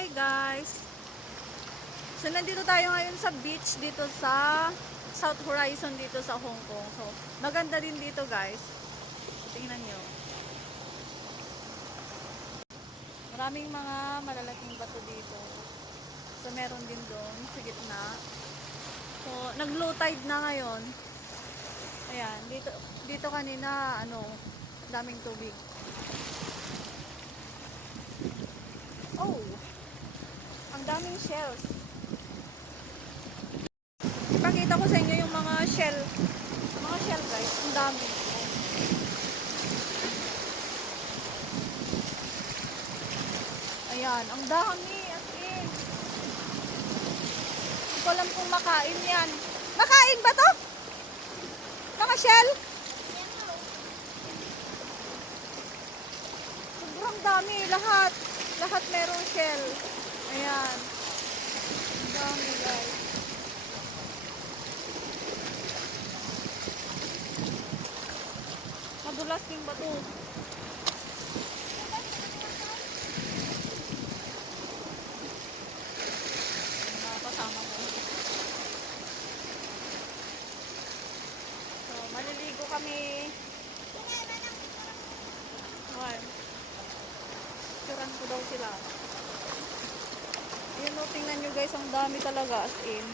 Hi guys! So nandito tayo ngayon sa beach dito sa South Horizon dito sa Hong Kong. So maganda din dito guys. Tingnan nyo. Maraming mga malalaking bato dito. So meron din doon sa gitna. So nag-low tide na ngayon. Ayan, dito dito kanina ano, daming tubig. Oh! Ang daming shells. Ipakita ko sa inyo yung mga shell. Mga shell guys, ang dami. Ayan, ang dami. As in. Hindi ko alam kung makain yan. Makain ba to? Mga shell? Sobrang dami. Lahat. Lahat merong shell. Ayan. Madulas yung bato. Mga kasama ko. So, maliligo kami. Why? Picturean ko daw sila. Ayun o, tingnan nyo guys, ang dami talaga as in.